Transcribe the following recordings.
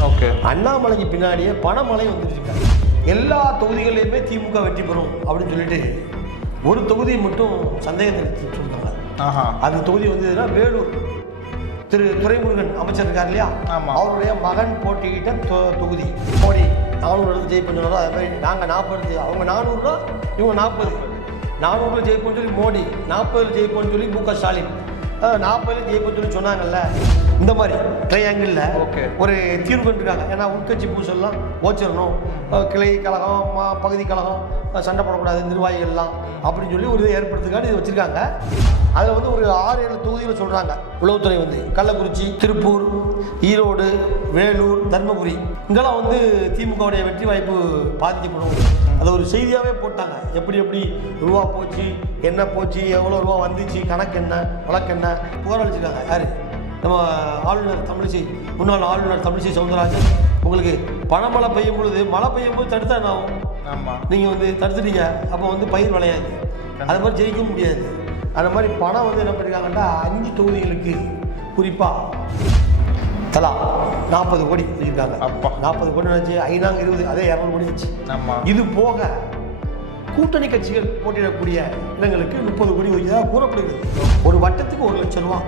Okay அண்ணாமலைக்கு பின்னாடியே பணமழை வந்துருச்சுங்க. எல்லா தொகுதிகளிலுமே திமுக வெற்றி பெறும் அப்படின்னு சொல்லிட்டு ஒரு தொகுதியை மட்டும் சந்தேகத்தில் சொல்லிட்டாங்க ஆஹா. அந்த தொகுதி வந்து எதுனா வேலூர். திரு துரைமுருகன் அமைச்சர் இருக்கார் இல்லையா. அவருடைய மகன் போட்டியிட்ட தொ- தொகுதி. மோடி. நானூறு இடத்துல ஜெயிப்போம் சொன்னாரோ? அதே மாதிரி நாங்கள் நாற்பது அவங்க நானூறுனா இவங்க நாற்பது நானூறுல ஜெயிப்போம்னு சொல்லி மோடி. நாற்பதுல ஜெயிப்போம்னு சொல்லி மு க ஸ்டாலின். நாற்பதுல ஜெயிப்போம்னு சொல்லி சொன்னாங்கல்ல. இந்த மாதிரி ட்ரையாங்கிளில். ஒரு தீர்வு கண்டிருக்காங்க. ஏன்னா உட்கட்சி பூசல்லாம் ஓச்சிடணும். கிளை கழகம் மா- பகுதி கழகம் சண்டை போடக்கூடாது நிர்வாகிகள்லாம் அப்படின்னு சொல்லி ஒரு இதை ஏற்படுத்துக்காண்டி இது வச்சுருக்காங்க. அதில் வந்து ஒரு ஆறு ஏழு தொகுதியில் சொல்கிறாங்க உளவுத்துறை வந்து கள்ளக்குறிச்சி திருப்பூர் ஈரோடு வேலூர் தர்மபுரி. இங்கெல்லாம் வந்து திமுகவுடைய வெற்றி வாய்ப்பு பாதிக்கப்படும். அதை ஒரு செய்தியாகவே போட்டாங்க. எப்படி எப்படி ரூபா போச்சு என்ன போச்சு எவ்வளோ ரூபா வந்துச்சு கணக்கு என்ன வழக்கு என்ன? புகார் அளிச்சிருக்காங்க. யார்? நம்ம ஆளுநர் தமிழிசை முன்னாள் ஆளுநர் தமிழிசை சவுந்தரராஜன் உங்களுக்கு பணமழை பெய்யும் பொழுது மழை பெய்யும் போது தடுத்தா என்ன ஆகும்? ஆமா. நீங்கள் வந்து தடுத்துட்டீங்க. அப்போ வந்து பயிர் விளையாது. அது மாதிரி ஜெயிக்க முடியாது. அந்த மாதிரி பணம் வந்து என்ன பண்ணிருக்காங்கன்னா அஞ்சு தொகுதிகளுக்கு குறிப்பாக தலா நாற்பது கோடி வச்சுருக்காங்க அப்பா. நாற்பது கோடி வச்சு ஐநாங்க இருபது அதே இரநூறு கோடி வச்சு ஆமா. இது போக கூட்டணி கட்சிகள் போட்டியிடக்கூடிய இடங்களுக்கு முப்பது கோடி ஒதுக்கியதாக கூறப்படுகிறது. ஒரு வட்டத்துக்கு ஒரு லட்சம் ரூபா.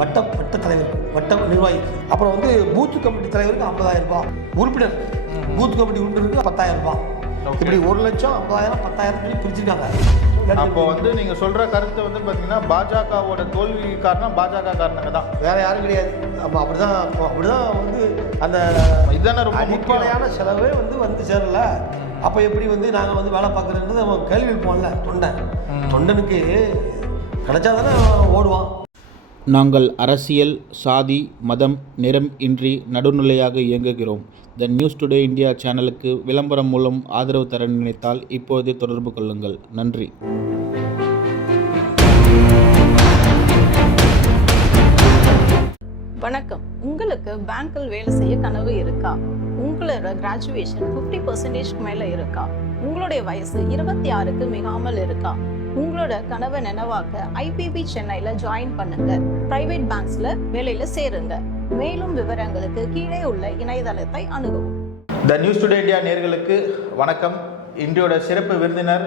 வட்ட வட்ட தலைவர் வட்ட நிர்வாகி. அப்புறம் வந்து பூத் கமிட்டி தலைவருக்கு ஐம்பதாயிரம் ரூபாய். உறுப்பினர். பூத் கமிட்டி உறுப்பினருக்கு பத்தாயிரம் ரூபாய். இப்படி ஒரு லட்சம் ஐம்பதாயிரம் பத்தாயிரம் சொல்லி பிரிச்சிருக்காங்க. அப்போ வந்து நீங்க சொல்ற கருத்து வந்து பாத்தீங்கன்னா பாஜகவோட தோல்வி காரணம் பாஜக காரணங்க தான். வேற யாரும் கிடையாது. அப்போ அப்படிதான் அப்போ அப்படிதான் வந்து அந்த இதுதானே ரொம்ப முக்கியம். அடிப்படையான செலவே வந்து வந்து சேரல. அப்போ எப்படி வந்து நாங்கள் வந்து வேலை பார்க்குறோன்றது அவன் கேள்வி இருப்போம்ல தொண்டன். தொண்டனுக்கு கிடைச்சா தானே ஓடுவான். நாங்கள் அரசியல் சாதி மதம் நிறம் இன்றி நடுநிலையாக இயங்குகிறோம். த நியூஸ் டுடே இந்தியா சேனலுக்கு விளம்பரம் மூலம் ஆதரவு தர நினைத்தால் இப்போதே தொடர்பு கொள்ளுங்கள். நன்றி. வணக்கம். உங்களுக்கு பேங்க்கில் வேலை செய்ய கனவு இருக்கா? உங்களோட கிராஜுவேஷன் ஃபிஃப்டி பர்சன்டேஜ் மேலே இருக்கா? உங்களுடைய வயசு இருபத்தி ஆறுக்கு மிகாமல் இருக்கா? உங்களோட கனவை நினைவாக்க ஐபிபி சென்னையில் ஜாயின் பண்ணுங்க. பிரைவேட் பேங்க்ஸ்ல வேலையில சேருங்க. மேலும் விவரங்களுக்கு கீழே உள்ள இணையதளத்தை அணுகவும். த நியூஸ் டுடே இந்தியா நேர்களுக்கு வணக்கம். இன்றையோட சிறப்பு விருந்தினர்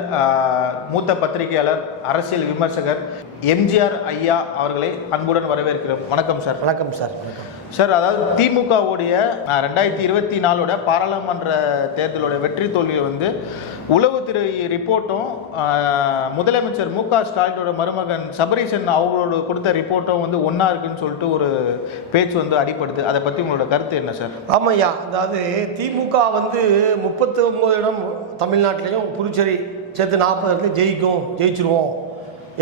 மூத்த பத்திரிகையாளர் அரசியல் விமர்சகர் எம்ஜிஆர் ஐயா அவர்களை அன்புடன் வரவேற்கிறோம். வணக்கம் சார். வணக்கம் சார். வணக்கம். சார் அதாவது திமுகவுடைய ரெண்டாயிரத்தி இருபத்தி நாலோட பாராளுமன்ற தேர்தலோட வெற்றி தோல்வியை வந்து உளவுத்துறை ரிப்போர்ட்டும் முதலமைச்சர் மு க ஸ்டாலினோட மருமகன் சபரீசன் அவங்களோட கொடுத்த ரிப்போர்ட்டும் வந்து ஒன்றா இருக்குன்னு சொல்லிட்டு ஒரு பேச்சு வந்து அடிப்படுது அதை பற்றி உங்களோட கருத்து என்ன சார்? ஆமாய்யா. அதாவது திமுக வந்து முப்பத்தி ஒன்பது இடம் தமிழ்நாட்டிலையும் புதுச்சேரி சேர்த்து நாற்பது இடத்துல ஜெயிக்கும் ஜெயிச்சிருவோம்.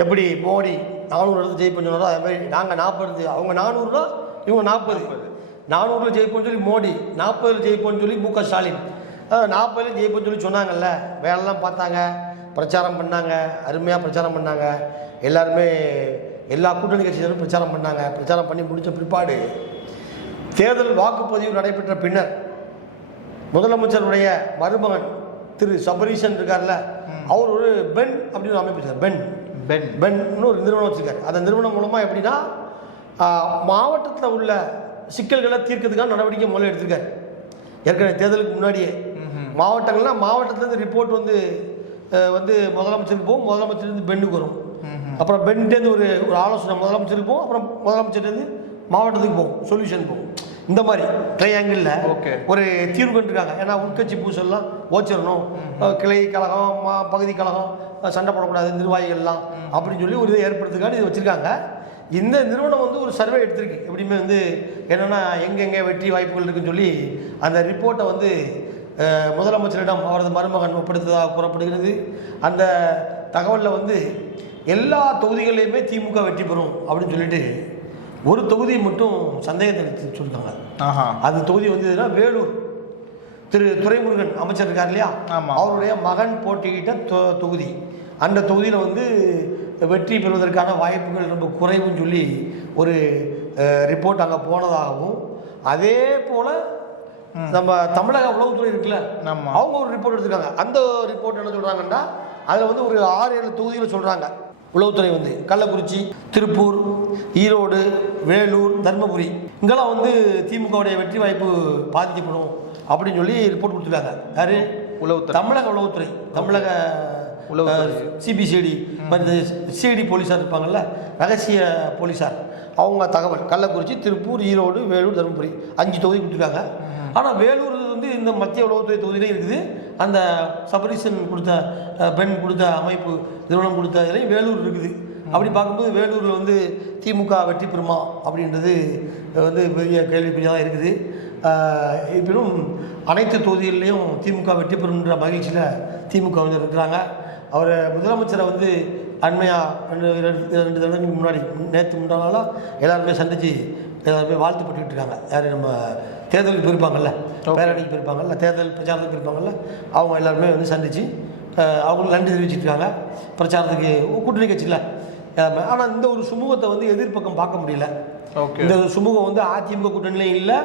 எப்படி? மோடி நானூறு இடத்துல ஜெயிப்போம் சொன்னாரோ? அதே மாதிரி நாங்கள் நாற்பது அவங்க நானூறுனா இவங்க நாற்பது. நானூறுல ஜெயிப்போம்னு சொல்லி மோடி நாற்பதுல ஜெயிப்போம்னு சொல்லி மு க ஸ்டாலின். நாற்பதுல ஜெயிப்போம்னு சொல்லி சொன்னாங்கல்ல? வேலைலாம் பார்த்தாங்க பிரச்சாரம் பண்ணாங்க அருமையாக பிரச்சாரம் பண்ணாங்க. எல்லாருமே எல்லா கூட்டணி கட்சியினரும் பிரச்சாரம் பண்ணாங்க. பிரச்சாரம் பண்ணி முடிச்ச பிற்பாடு தேர்தல் வாக்குப்பதிவு நடைபெற்ற பின்னர் முதலமைச்சருடைய மருமகன் திரு சபரீஷன் இருக்கார்ல அவர் ஒரு பென் அப்படின்னு ஒரு அமைப்பு வச்சிருக்கார். பென். பென். பென்னு ஒரு நிறுவனம் வச்சிருக்காரு. அந்த நிறுவனம் மூலமாக எப்படின்னா மாவட்டத்தில் உள்ள சிக்கல்களை தீர்க்கிறதுக்கான நடவடிக்கை முதல்ல எடுத்திருக்காரு. ஏற்கனவே தேர்தலுக்கு முன்னாடியே. மாவட்டங்கள்லாம் மாவட்டத்துலேருந்து ரிப்போர்ட் வந்து வந்து முதலமைச்சருக்கு போகும். முதலமைச்சர்லேருந்து பெண்ணுக்கு வரும். அப்புறம் பெண்கிட்டேருந்து ஒரு ஒரு ஆலோசனை முதலமைச்சருக்கு போகும். அப்புறம் முதலமைச்சர்லேருந்து மாவட்டத்துக்கு போகும். சொல்யூஷன் போகும். இந்த மாதிரி ட்ரையாங்கிளில் Okay. ஒரு தீர்வு கண்டிருக்காங்க. ஏன்னா உட்கட்சி பூசல்லாம் ஓச்சிடணும். கிளை கழகம் மா பகுதி கழகம் சண்டை போடக்கூடாது நிர்வாகிகள்லாம் அப்படின்னு சொல்லி ஒரு இதை ஏற்படுத்துக்காண்டி இது வச்சுருக்காங்க. இந்த நிறுவனம் வந்து ஒரு சர்வே எடுத்திருக்கு. எப்படியுமே வந்து என்னென்னா எங்கெங்கே வெற்றி வாய்ப்புகள் இருக்குன்னு சொல்லி அந்த ரிப்போர்ட்டை வந்து முதலமைச்சரிடம் அவரது மருமகன் ஒப்படைத்ததாக கூறப்படுகிறது. அந்த தகவலில் வந்து எல்லா தொகுதிகளிலுமே திமுக வெற்றி பெறும் அப்படின்னு சொல்லிட்டு ஒரு தொகுதியை மட்டும் சந்தேகத்தில் சொல்லிட்டாங்க. ஆஹா. அது தொகுதி வந்து எதுனா வேலூர். திரு துரைமுருகன் அமைச்சர் இருக்கார் இல்லையா. அவருடைய மகன் போட்டியிட்ட தொ- தொகுதி. அந்த தொகுதியில் வந்து வெற்றி பெறுவதற்கான வாய்ப்புகள் ரொம்ப குறைவுன்னு சொல்லி ஒரு ரிப்போர்ட் அங்கே போனதாகவும் அதே போல் நம்ம தமிழக உளவுத்துறை இருக்குல்ல? ஆமா. அவங்க ஒரு ரிப்போர்ட் எடுத்திருக்காங்க. அந்த ரிப்போர்ட் என்ன சொல்கிறாங்கன்னா அதில் வந்து ஒரு ஆறு ஏழு தொகுதியில் சொல்கிறாங்க உளவுத்துறை வந்து. கள்ளக்குறிச்சி திருப்பூர் ஈரோடு வேலூர் தர்மபுரி. இங்கெல்லாம் வந்து திமுகவுடைய வெற்றி வாய்ப்பு பாதிக்கப்படும் அப்படின்னு சொல்லி ரிப்போர்ட் கொடுத்துருக்காங்க. யாரு? உளவுத்துறை. தமிழக உளவுத்துறை. தமிழக உளவுத்துறை. சிபிசிஐடி இந்த சிஐடி போலீஸார் இருப்பாங்கல்ல ரகசிய போலீஸார் அவங்க தகவல் கள்ளக்குறிச்சி திருப்பூர் ஈரோடு வேலூர் தருமபுரி அஞ்சு தொகுதி கொடுத்துருக்காங்க. ஆனால் வேலூர் வந்து இந்த மத்திய உளவுத்துறை தொகுதியிலே இருக்குது. அந்த சபரிசன் கொடுத்த பெண் கொடுத்த அமைப்பு நிறுவனம் கொடுத்த இதுலேயும் வேலூர் இருக்குது. அப்படி பார்க்கும்போது வேலூரில் வந்து திமுக வெற்றி பெறுமா அப்படின்றது வந்து பெரிய கேள்விக்குறியாக இருக்குது. இருப்பினும் அனைத்து தொகுதிகளிலையும் திமுக வெற்றி பெறும்ன்ற மகிழ்ச்சியில் திமுக வந்து இருக்கிறாங்க. அவர் முதலமைச்சரை வந்து அண்மையாக ரெண்டு ரெண்டு தடவைக்கு முன்னாடி நேற்று முன்னாலாம் எல்லாருமே சந்தித்து எல்லாருமே வாழ்த்து பட்டுக்கிட்டு இருக்காங்க. யார் நம்ம தேர்தலுக்கு போயிருப்பாங்கல்ல பேரணிக்கு போயிருப்பாங்கல்ல தேர்தல் பிரச்சாரத்துக்கு போயிருப்பாங்கல்ல அவங்க எல்லாருமே வந்து சந்தித்து அவங்களுக்கு நன்றி தெரிவிச்சிட்டு இருக்காங்க. பிரச்சாரத்துக்கு கூட்டணி கட்சியில் ஆனால் இந்த ஒரு சுமூகத்தை வந்து எதிர்ப்பக்கம் பார்க்க முடியல. ஓகே. இந்த சுமூகம் வந்து அதிமுக கூட்டணிலையும் இல்லை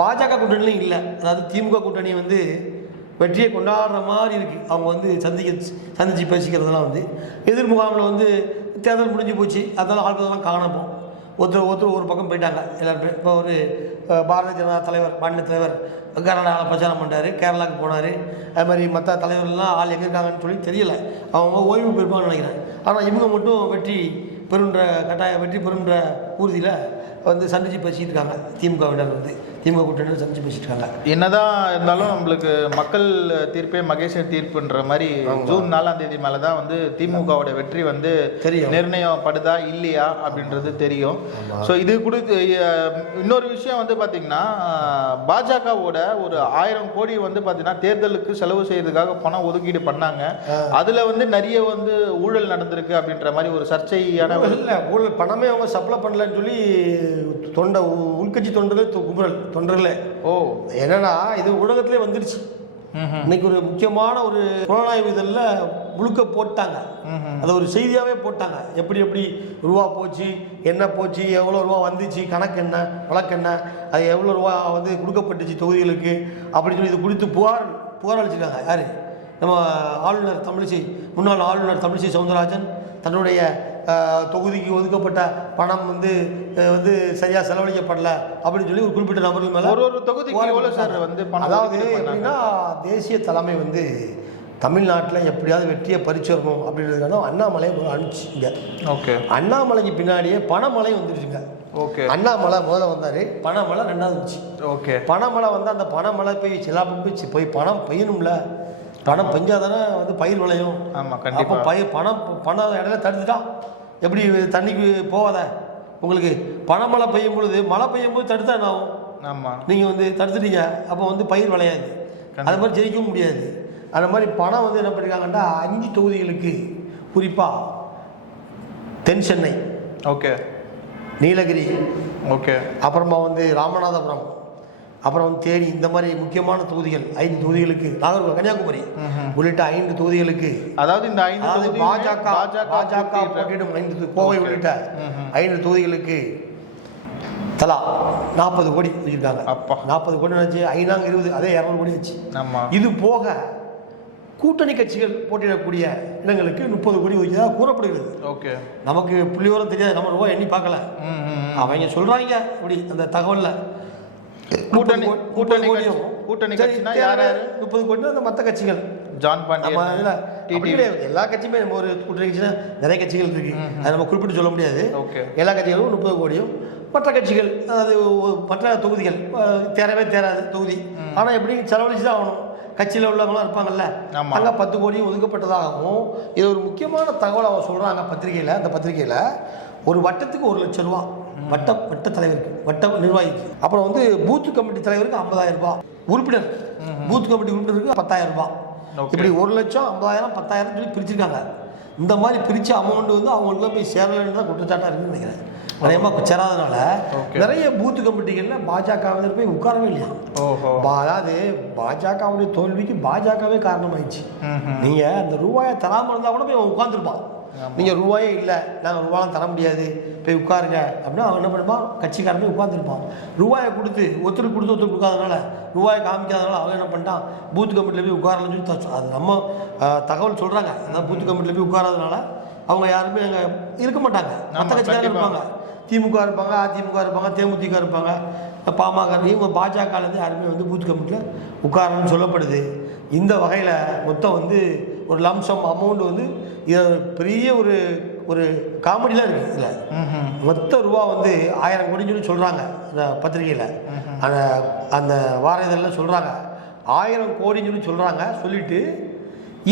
பாஜக கூட்டணிலையும் இல்லை. அதாவது திமுக கூட்டணி வந்து வெற்றியை கொண்டாடுற மாதிரி இருக்குது அவங்க வந்து சந்திக்க சந்திச்சு பேசிக்கிறதெல்லாம் வந்து. எதிர் முகாமில் வந்து தேர்தல் முடிஞ்சு போச்சு. அதெல்லாம் ஆட்களெல்லாம் காணப்போம் ஒருத்தர் ஒருத்தர் ஒரு பக்கம் போயிட்டாங்க. எல்லாருமே இப்போ ஒரு பாரதிய ஜனதா தலைவர் மாநில தலைவர் கர்நாடகாவில் பிரச்சாரம் பண்ணார் கேரளாவுக்கு போனார். அது மாதிரி மற்ற தலைவர்கள்லாம் ஆள் எங்கே இருக்காங்கன்னு சொல்லி தெரியல. அவங்க ஓய்வு போயிருப்பாங்கன்னு நினைக்கிறேன். ஆனால் இவங்க மட்டும் வெற்றி பெறுன்ற கட்டாய வெற்றி பெறுன்ற ஊர்தியில் வந்து சந்திச்சு பேசிகிட்டு இருக்காங்க திமுகவினர் வந்து. திமுக கூட்டணியில் சந்திச்சு பேசிட்டு இருக்காங்க என்னதான் இருந்தாலும் நம்மளுக்கு மக்கள் தீர்ப்பே மகேஷன் தீர்ப்புன்ற மாதிரி ஜூன் நாலாம் தேதி மேல தான் வந்து திமுகவோட வெற்றி வந்து தெரியும். நிர்ணயம் படுதா இல்லையா அப்படின்றது தெரியும். ஸோ இது கொடுத்து இன்னொரு விஷயம் வந்து பார்த்தீங்கன்னா பாஜகவோட ஒரு ஆயிரம் கோடி வந்து பார்த்தீங்கன்னா தேர்தலுக்கு செலவு செய்யறதுக்காக பணம் ஒதுக்கீடு பண்ணாங்க. அதுல வந்து நிறைய வந்து ஊழல் நடந்திருக்கு அப்படின்ற மாதிரி ஒரு சர்ச்சையான இல்லை ஊழல் பணமே அவங்க சப்ளை பண்ணலன்னு சொல்லி தொண்டை உள்கட்சி தொண்டர்கள் கும்பல். தொண்டர்களே. ஓ. என்னன்னா இது ஊடகத்திலே வந்துருச்சு இன்னைக்கு ஒரு முக்கியமான ஒரு புலனாய்வு இதழில் முழுக்க போட்டாங்க. அதை ஒரு செய்தியாகவே போட்டாங்க. எப்படி எப்படி ரூபா போச்சு என்ன போச்சு எவ்வளோ ரூபா வந்துச்சு கணக்கு என்ன வழக்கு என்ன அது எவ்வளோ ரூபா வந்து கொடுக்கப்பட்டுச்சு தொகுதிகளுக்கு அப்படின்னு சொல்லி இது குறித்து புகார் புகார் அளிச்சிருக்காங்க. யார்? நம்ம ஆளுநர் தமிழிசை முன்னாள் ஆளுநர் தமிழிசை சவுந்தரராஜன் தன்னுடைய தொகுதிக்கு ஒதுக்கப்பட்ட பணம் வந்து வந்து சரியாக செலவழிக்கப்படல அப்படின்னு சொல்லி ஒரு குறிப்பிட்ட நபர்கள் மேலே ஒரு ஒரு தொகுதிக்கு எவ்வளவு சார் வந்து பணம் அதாவது? எப்படின்னா தேசிய தலைமை வந்து தமிழ்நாட்டில் எப்படியாவது வெற்றியை பறிச்சிடணும் அப்படின்றதுக்காக அண்ணாமலை அனுப்பிச்சு இங்க. ஓகே. அண்ணாமலைக்கு பின்னாடியே பணமலை வந்துருச்சுங்க. ஓகே. அண்ணாமலை முதல்ல வந்தார் பணமலை ரெண்டாவது வந்துச்சு. ஓகே. பணமழை வந்து அந்த பணமழை போய் சிலாபம் போய் போய் பணம் பெய்யணும்ல. பணம் பெஞ்சாதானே வந்து பயிர் விளையும். ஆமா அப்போ கண்டிப்பா பயிர் பணம் பணம் இடையில தடுத்துட்டா. எப்படி தண்ணிக்கு போகாத? உங்களுக்கு பணமழை பெய்யும் பொழுது மழை பெய்யும் போது தடுத்தா என்ன ஆகும்? ஆமா. நீங்கள் வந்து தடுத்துட்டீங்க அப்போ வந்து பயிர் விளையாது. அது மாதிரி ஜெயிக்கவும் முடியாது. அந்த மாதிரி பணம் வந்து என்ன பண்ணிருக்காங்கன்னா அஞ்சு தொகுதிகளுக்கு குறிப்பாக தென் சென்னை ஓகே. நீலகிரி ஓகே. அப்புறமா வந்து ராமநாதபுரம். அப்புறம் வந்து தேனி இந்த மாதிரி முக்கியமான தொகுதிகள் ஐந்து தொகுதிகளுக்கு நாகர்கோவில் கன்னியாகுமரி உள்ளிட்ட ஐந்து தொகுதிகளுக்கு. அதாவது இந்த ஐந்து பாஜக பாஜக போட்டியிடும் ஐந்து கோவை உள்ளிட்ட ஐந்து தொகுதிகளுக்கு தலா நாற்பது கோடி ஒதுக்கியிருக்காங்க அப்பா. நாற்பது கோடி நினைச்சு ஐநாங்க இருபது அதே இரநூறு கோடி ஆச்சு ஆமா. இது போக கூட்டணி கட்சிகள் போட்டியிடக்கூடிய இடங்களுக்கு முப்பது கோடி ஒதுக்கியதாக கூறப்படுகிறது. ஓகே. நமக்கு புள்ளிவரம் தெரியாது நம்ம ரூபா எண்ணி பார்க்கல. அவங்க சொல்றாங்க இப்படி அந்த தகவல்ல. கூட்டணி- கூட்டணி கோடியும். கூட்டணி கட்சினா யார் யாரு? முப்பது கோடி அந்த மற்ற கட்சிகள். ஜான் பாண்டியன். எல்லா கட்சியுமே நம்ம ஒரு கூட்டணி கட்சினா நிறைய கட்சிகள் இருக்கு. அதை நம்ம குறிப்பிட்டு சொல்ல முடியாது. ஓகே. எல்லா கட்சிகளும் முப்பது கோடியும் மற்ற கட்சிகள் அதாவது மற்ற தொகுதிகள் தேரவே தேராது தொகுதி. ஆனா எப்படி செலவழிச்சு தான் ஆகணும். கட்சியில் உள்ளவங்களாம் இருப்பாங்கல்ல. அங்கே பத்து கோடி ஒதுக்கப்பட்டதாகவும் இது ஒரு முக்கியமான தகவல் அவங்க சொல்றாங்க பத்திரிகையில் அந்த பத்திரிகையில் ஒரு வட்டத்துக்கு ஒரு லட்சம் ரூபா. வட்ட வட்ட தலைவருக்கு வட்ட நிர்வாகிக்கு. அப்புறம் வந்து பூத் கமிட்டி தலைவருக்கு ஐம்பதாயிரம் ரூபாய். உறுப்பினர். பூத் கமிட்டி உறுப்பினருக்கு பத்தாயிரம் ரூபாய். இப்படி ஒரு லட்சம் ஐம்பதாயிரம் பத்தாயிரம் சொல்லி பிரிச்சிருக்காங்க. இந்த மாதிரி பிரிச்ச அமௌண்ட் வந்து அவங்களுக்குலாம் போய் சேரலன்னு தான் குற்றச்சாட்டாக இருக்குன்னு நினைக்கிறேன். அதிகமாக சேராதனால. நிறைய பூத் கமிட்டிகளில் பாஜகவினர் போய் உட்காரவே இல்லையா? அதாவது பாஜகவுடைய தோல்விக்கு பாஜகவே காரணமாயிடுச்சு. ம்ஹும். நீங்க அந்த ரூபாயை தராம இருந்தா கூட போய் உட்காந்துருப்பான் நீங்க ரூபாயே இல்லை. நாங்கள் ரூபாலாம் தர முடியாது. போய் உட்காருங்க அப்படின்னா அவன் என்ன பண்ணிப்பான் கட்சிக்காரன் போய் உட்காந்துருப்பான் ரூபாயை கொடுத்து ஒருத்தருக்கு கொடுத்து ஒருத்தர் கொடுக்காதனால ரூபாயை காமிக்காதனால அவன் என்ன பண்ணிட்டான்? பூத் கமிட்டியில் போய் உட்காரலன்னு சொல்லி தச்சு- அது நம்ம தகவல் சொல்றாங்க. அதான் பூத் கமிட்டியில் போய் உட்காராதனால அவங்க யாருமே அங்கே இருக்க மாட்டாங்க. மற்ற கட்சிக்காரங்க. இருப்பாங்க. திமுக இருப்பாங்க அதிமுக இருப்பாங்க தேமுதிக இருப்பாங்க. பாமக இவங்க பாஜகலேருந்து யாருமே வந்து பூத் கமிட்டியில் உட்காரணும்னு சொல்லப்படுது. இந்த வகையில் மொத்தம் வந்து ஒரு லம்சம் அமௌண்ட் வந்து பெரிய ஒரு ஒரு காமெடிலாம் இருக்குது இதில். மொத்த ரூபா வந்து ஆயிரம் கோடின்னு சொல்லி சொல்கிறாங்க அந்த பத்திரிகையில். அந்த அந்த வார இதழில் சொல்கிறாங்க ஆயிரம் கோடின்னு சொல்லி சொல்கிறாங்க சொல்லிட்டு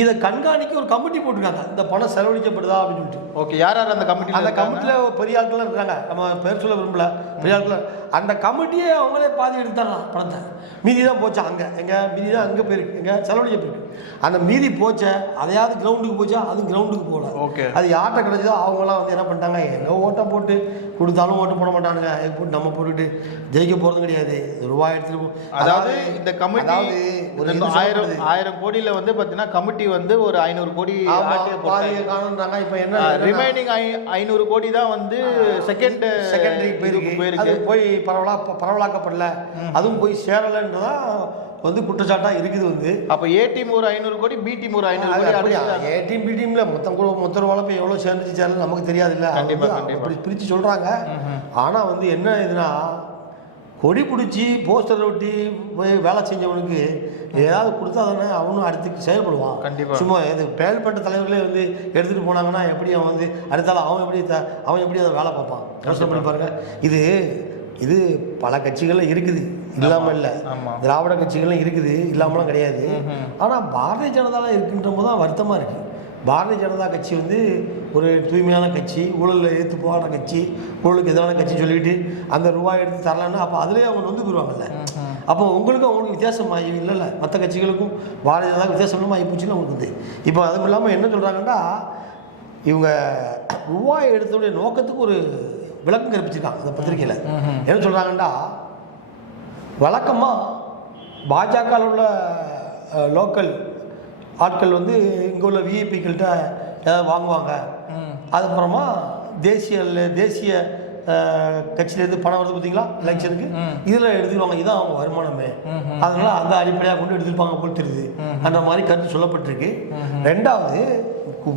இதை கண்காணிக்க ஒரு கமிட்டி போட்டிருக்காங்க. இந்த பணம் செலவழிக்கப்படுதா அப்படின்னு சொல்லிட்டு. ஓகே யார் யார் அந்த கமிட்டியில் அந்த கமிட்டியில் பெரிய ஆட்கள்லாம் இருக்காங்க. நம்ம பேர் சொல்ல விரும்பல. பெரிய ஆட்கள் அந்த கமிட்டியே அவங்களே பாதி எடுத்தாங்களாம் பணத்தை. மீதி தான் போச்சா அங்கே. எங்க மீதி தான் அங்கே போயிருக்கு. எங்க செலவழிக்க போயிருக்கு. அந்த மீதி போச்ச அதையாவது கிரவுண்டுக்கு போச்சா அது கிரவுண்டுக்கு போகல. ஓகே அது யார்கிட்ட கிடைச்சதோ அவங்களாம் வந்து என்ன பண்ணிட்டாங்க எங்கே ஓட்டை போட்டு கொடுத்தாலும் ஓட்டு போட மாட்டானுங்க. போட்டு நம்ம போட்டுட்டு ஜெயிக்க போகிறதும் கிடையாது. ரூபாய் எடுத்துட்டு அதாவது இந்த கமிட்டி ஒரு ஆயிரம். ஆயிரம் கோடியில வந்து பாத்தீங்கன்னா கமிட்டி வந்து ஒரு ஐநூறு கோடி காணுன்றாங்க இப்போ என்ன ரிமைனிங் ஐநூறு கோடி தான் வந்து செகண்ட் செகண்டரி போயிருக்கு. அது போயிருக்கு. போய் பரவலா பரவலாக்கப்படல. அதுவும் போய் சேரலைன்றதான் வந்து குற்றச்சாட்டாக இருக்குது வந்து. அப்ப ஏ டீம் ஒரு ஐநூறு கோடி பி டீம் ஒரு ஐநூறு கோடி அடிச்சிருக்காங்க. ஏ டீம் பி டீம்ல மொத்தம் கூட மொத்த வளர்ப்பு எவ்வளோ சேர்ந்துச்சு சேரல நமக்கு தெரியாது இல்லை கண்டிப்பா, கண்டிப்பா. அப்படி பிரித்து சொல்கிறாங்க ஆனால் வந்து என்ன இதுனா கொடி பிடிச்சி போஸ்டர் ஒட்டி போய் வேலை செஞ்சவனுக்கு ஏதாவது கொடுத்தா தானே அவனும் அடுத்து செயல்படுவான். கண்டிப்பா. சும்மா இது பேல்பட்ட தலைவர்களே வந்து எடுத்துகிட்டு போனாங்கன்னா எப்படி அவன் வந்து அடுத்தால அவன் எப்படி அவன் எப்படி அதை வேலை பார்ப்பான்? யோசனை பண்ணி பாருங்க. இது இது பல கட்சிகள்ல இருக்குது. இல்லாமல் இல்லை. திராவிட கட்சிகளும் இருக்குது. இல்லாமலாம் கிடையாது. ஆனால் பாரதிய ஜனதாவில் இருக்குன்ற போது தான் வருத்தமாக இருக்குது பாரதிய ஜனதா கட்சி வந்து ஒரு தூய்மையான கட்சி ஊழலில் எதிர்த்து போகாத கட்சி ஊழலுக்கு எதிரான கட்சி சொல்லிட்டு அந்த ரூபாய் எடுத்து தரலன்னா அப்போ அதுலேயே அவங்க வந்து போயிடுவாங்கல்ல அப்போ உங்களுக்கும் அவங்களுக்கு வித்தியாசம் ஆகி இல்லைல்ல மற்ற கட்சிகளுக்கும் பாரதிய ஜனதா வித்தியாசம் ஆகி போச்சுன்னு அவங்களுக்கு வந்து. இப்போ அதுவும் இல்லாமல் என்ன சொல்கிறாங்கன்னா இவங்க ரூபாய் எடுத்தோடைய நோக்கத்துக்கு ஒரு விளக்கம் கற்பிச்சிருக்காங்க அந்த பத்திரிக்கையில் என்ன சொல்கிறாங்கன்னா வழக்கமாக பாஜகவில் உள்ள லோக்கல் ஆட்கள் வந்து இங்கே உள்ள விஐபிக்கள்கிட்ட ஏதாவது வாங்குவாங்க. அதுக்கப்புறமா தேசிய தேசிய கட்சியிலேருந்து பணம் வருது பார்த்தீங்களா எலெக்ஷனுக்கு. இதில் எடுத்துக்குவாங்க இதுதான் அவங்க வருமானமே. அதனால அந்த அடிப்படையாக கொண்டு எடுத்துருப்பாங்க போல் தெரியுது. அந்த மாதிரி கருத்து சொல்லப்பட்டிருக்கு. ரெண்டாவது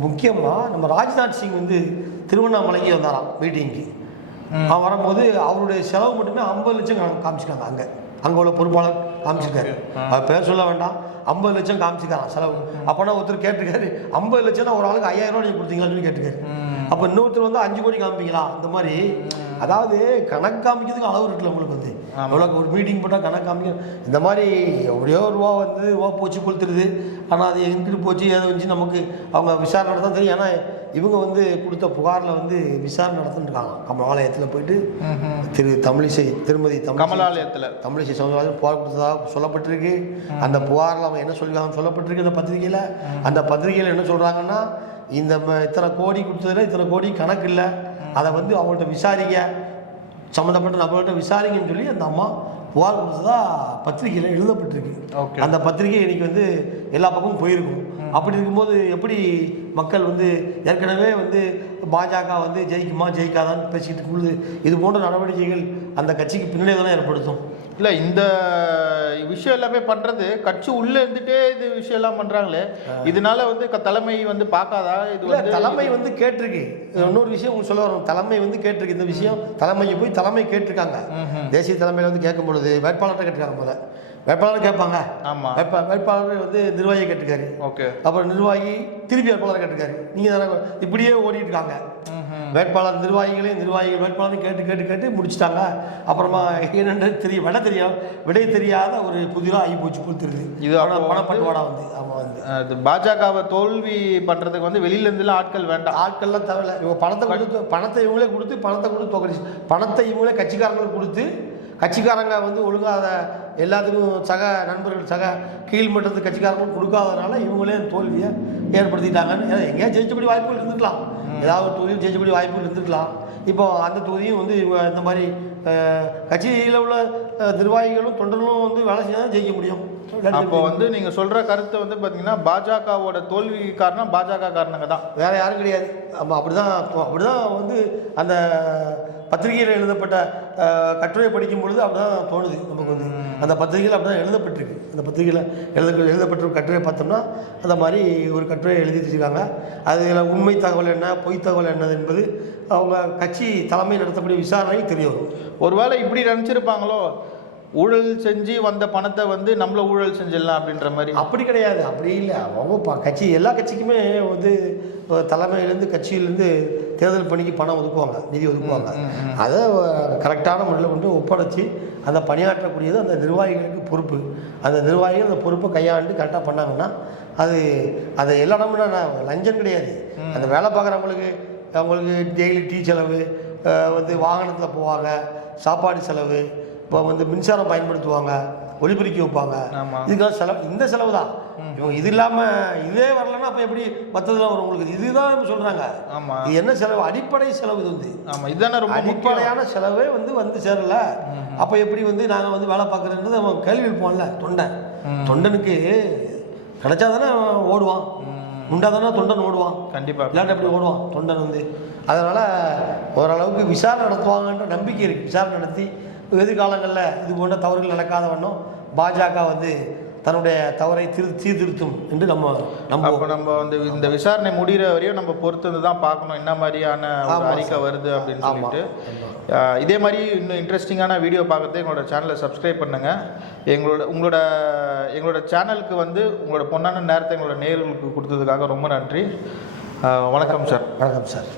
முக்கியமாக நம்ம ராஜ்நாத் சிங் வந்து திருவண்ணாமலைக்கு வந்தாராம் மீட்டிங்க்கு. வரும்போது அவருடைய செலவு மட்டுமே ஐம்பது லட்சம் காமிச்சிருக்காங்க அங்கே. அங்கே உள்ள பொறுப்பாளர் காமிச்சிருக்காரு. அவர் பேர் சொல்ல வேண்டாம். ஐம்பது லட்சம் காமிச்சிருக்காராம் செலவு. அப்போனா ஒருத்தர் கேட்டிருக்காரு ஐம்பது லட்சம்னா ஒரு ஆளுக்கு ஐயாயிரம் ரூபாய் நீங்கள் கொடுத்தீங்களான்னு கேட்டிருக்காரு. அப்போ இன்னொருத்தர் வந்து அஞ்சு கோடி காமிப்பீங்களா? இந்த மாதிரி. அதாவது கணக்கு காமிக்கிறதுக்கு அளவு இருக்குல்ல உங்களுக்கு வந்து. எவ்வளோ ஒரு மீட்டிங் போட்டால் கணக்கு காமிக்க இந்த மாதிரி எப்படியோ ஒரு ரூபா வந்து ரூபா போச்சு கொளுத்துருது. ஆனால் அது எங்கிட்டு போச்சு ஏதோ வச்சு நமக்கு அவங்க விசாரணை நடத்த தெரியும். ஏன்னா இவங்க வந்து கொடுத்த புகாரில் வந்து விசாரணை நடத்திருக்காங்க கமலாலயத்தில் போயிட்டு திரு தமிழிசை திருமதி கமலாலயத்துல. தமிழிசை சமுதாயம் புகார் கொடுத்ததாக சொல்லப்பட்டிருக்கு. அந்த புகாரில் அவங்க என்ன சொல்லிருக்காங்க சொல்லப்பட்டிருக்கு அந்த பத்திரிகையில். அந்த பத்திரிகையில் என்ன சொல்கிறாங்கன்னா இந்த இத்தனை கோடி கொடுத்ததுல இத்தனை கோடி கணக்கு இல்லை. அதை வந்து அவங்கள்ட்ட விசாரிங்க. சம்மந்தப்பட்ட நபர்கள்ட்ட விசாரிங்கன்னு சொல்லி அந்த அம்மா புகார் கொடுத்ததா பத்திரிகையில் எழுதப்பட்டிருக்கு. அந்த பத்திரிகை இன்னைக்கு வந்து எல்லா பக்கமும் போயிருக்கும். அப்படி இருக்கும்போது எப்படி மக்கள் வந்து ஏற்கனவே வந்து பாஜக வந்து ஜெயிக்குமா ஜெயிக்காதான்னு பேசிக்கிட்டு இருக்கும்போது இது போன்ற நடவடிக்கைகள் அந்த கட்சிக்கு பின்னடைவு தானே ஏற்படுத்தும். இல்ல இந்த விஷயம் எல்லாமே பண்றது கட்சி உள்ள இருந்துட்டே இது விஷயம் எல்லாம் பண்றாங்களே. இதனால வந்து தலைமை வந்து பார்க்காதா? இது வந்து தலைமை வந்து கேட்டிருக்கு. இன்னொரு விஷயம் உங்களுக்கு சொல்ல வரும் தலைமை வந்து கேட்டிருக்கு. இந்த விஷயம் தலைமையை போய் தலைமை கேட்டிருக்காங்க. தேசிய தலைமையில வந்து கேட்கும் பொழுது வேட்பாளர்கிட்ட கேட்டிருக்காங்க போல. வேட்பாளர் கேட்பாங்க. ஆமா. வேட்பா வேட்பாளர் வந்து நிர்வாகியை கேட்டிருக்காரு. ஓகே. அப்புறம் நிர்வாகி திருப்பி வேட்பாளர் கேட்டிருக்காரு. நீங்க தானே இப்படியே ஓடிட்டு இருக்காங்க வேட்பாளர் நிர்வாகிகளையும் நிர்வாகிகள் வேட்பாளரையும் கேட்டு கேட்டு கேட்டு முடிச்சிட்டாங்க. அப்புறமா என்னென்று தெரியும் விட தெரியும் விடை தெரியாத ஒரு புதிராக ஆகி போச்சு கொடுத்துருது இது பணப்பட்டுவாடா வந்து ஆமாம் வந்து. பாஜகவை தோல்வி பண்றதுக்கு வந்து வெளியில இருந்துலாம் ஆட்கள் வேண்டாம். ஆட்கள்லாம் தேவையில்ல. இவங்க பணத்தை கொடுத்து பணத்தை இவங்களே கொடுத்து பணத்தை கொடுத்து தோக்கடிச்சு பணத்தை இவங்களே கட்சிக்காரங்களுக்கு கொடுத்து கட்சிக்காரங்க வந்து ஒழுங்காக எல்லாத்துக்கும் சக நண்பர்கள் சக கீழ்மட்டத்து கட்சிக்காரங்களும் கொடுக்காதனால இவங்களே தோல்வியை ஏற்படுத்திட்டாங்கன்னு. ஏன்னா எங்கேயா ஜெயிச்சபடி வாய்ப்புகள் இருந்துக்கலாம் ஏதாவது ஒரு தொகுதியில் ஜெயிச்சபடி வாய்ப்புகள் இருந்துக்கலாம் இப்போ அந்த தொகுதியும் வந்து இந்த மாதிரி கட்சியில் உள்ள நிர்வாகிகளும் தொண்டர்களும் வந்து வேலை செஞ்சால் ஜெயிக்க முடியும். அப்போ வந்து நீங்க சொல்ற கருத்து வந்து பாத்தீங்கன்னா பாஜகவோட தோல்வி காரணம் பாஜக காரணங்க தான். வேற யாரும் கிடையாது. அப்படிதான் அப்படிதான் வந்து அந்த பத்திரிகையில் எழுதப்பட்ட கட்டுரை படிக்கும் பொழுது அப்படிதான் தோணுது நமக்கு வந்து. அந்த பத்திரிகையில் அப்படிதான் எழுதப்பட்டிருக்கு. அந்த பத்திரிகையில் எழுத எழுதப்பட்டிருக்க கட்டுரை பார்த்தோம்னா அந்த மாதிரி ஒரு கட்டுரை எழுதி வச்சிருக்காங்க அதில் உண்மை தகவல் என்ன பொய் தகவல் என்னது என்பது அவங்க கட்சி தலைமை நடத்தக்கூடிய விசாரணை தெரிய வரும். ஒருவேளை இப்படி நினச்சிருப்பாங்களோ ஊழல் செஞ்சு வந்த பணத்தை வந்து நம்மள ஊழல் செஞ்சிடலாம் அப்படின்ற மாதிரி. அப்படி கிடையாது. அப்படி இல்லை. அவங்க கட்சி எல்லா கட்சிக்குமே வந்து தலைமையிலேருந்து கட்சியிலேருந்து தேர்தல் பணிக்கு பணம் ஒதுக்குவாங்க நிதி ஒதுக்குவாங்க. அதை கரெக்டான முறையில் கொண்டு ஒப்படைச்சி அந்த பணியாற்றக்கூடியது அந்த நிர்வாகிகளுக்கு பொறுப்பு. அந்த நிர்வாகிகள் அந்த பொறுப்பை கையாண்டு கரெக்டாக பண்ணாங்கன்னா அது அது எல்லா இடமும் நான் லஞ்சம் கிடையாது. அந்த வேலை பார்க்குறவங்களுக்கு அவங்களுக்கு டெய்லி டீ செலவு வந்து வாகனத்தில் போவாங்க சாப்பாடு செலவு இப்போ வந்து மின்சாரம் பயன்படுத்துவாங்க ஒலிபெருக்கி வைப்பாங்க. இதுக்கெல்லாம் செலவு இந்த செலவு தான் இவங்க இது இல்லாமல் இதே வரலன்னா அப்போ எப்படி மற்றதெல்லாம் வரும் உங்களுக்கு? இதுதான் சொல்கிறாங்க ஆமா. இது என்ன செலவு? அடிப்படை செலவு இது வந்து. ஆமா இதுதானே ரொம்ப அடிப்படையான செலவே வந்து வந்து சேரல. அப்போ எப்படி வந்து நாங்கள் வந்து வேலை பார்க்குறேன்றது அவன் கேள்வி இருப்போம்ல தொண்டன் தொண்டனுக்கு கிடைச்சா தானே ஓடுவான். உண்டா தானே தொண்டன் ஓடுவான். கண்டிப்பா. இல்லாட்டி எப்படி ஓடுவான் தொண்டன் வந்து? அதனால் ஓரளவுக்கு விசாரணை நடத்துவாங்கன்ற நம்பிக்கை இருக்குது விசாரணை நடத்தி எதிர்காலங்களில் இது போன்ற தவறுகள் நடக்காத வண்ணம் பாஜக வந்து தன்னுடைய தவறை திரு சீர்திருத்தும் என்று நம்ம அப்போ நம்புவோம் நம்ம வந்து இந்த விசாரணை முடிகிற வரையும் நம்ம பொறுத்து தான் பார்க்கணும் என்ன மாதிரியான அறிக்கை வருது அப்படின்னு. சொல்லிட்டு. இதே மாதிரி இன்னும் இன்ட்ரெஸ்டிங்கான வீடியோ பார்க்கறது எங்களோட சேனலை சப்ஸ்கிரைப் பண்ணுங்க. எங்களோட உங்களோட எங்களோட சேனலுக்கு வந்து உங்களோட பொன்னான நேரத்தை எங்களோட நேர்களுக்கு கொடுத்ததுக்காக ரொம்ப நன்றி. வணக்கம் சார். வணக்கம் சார்.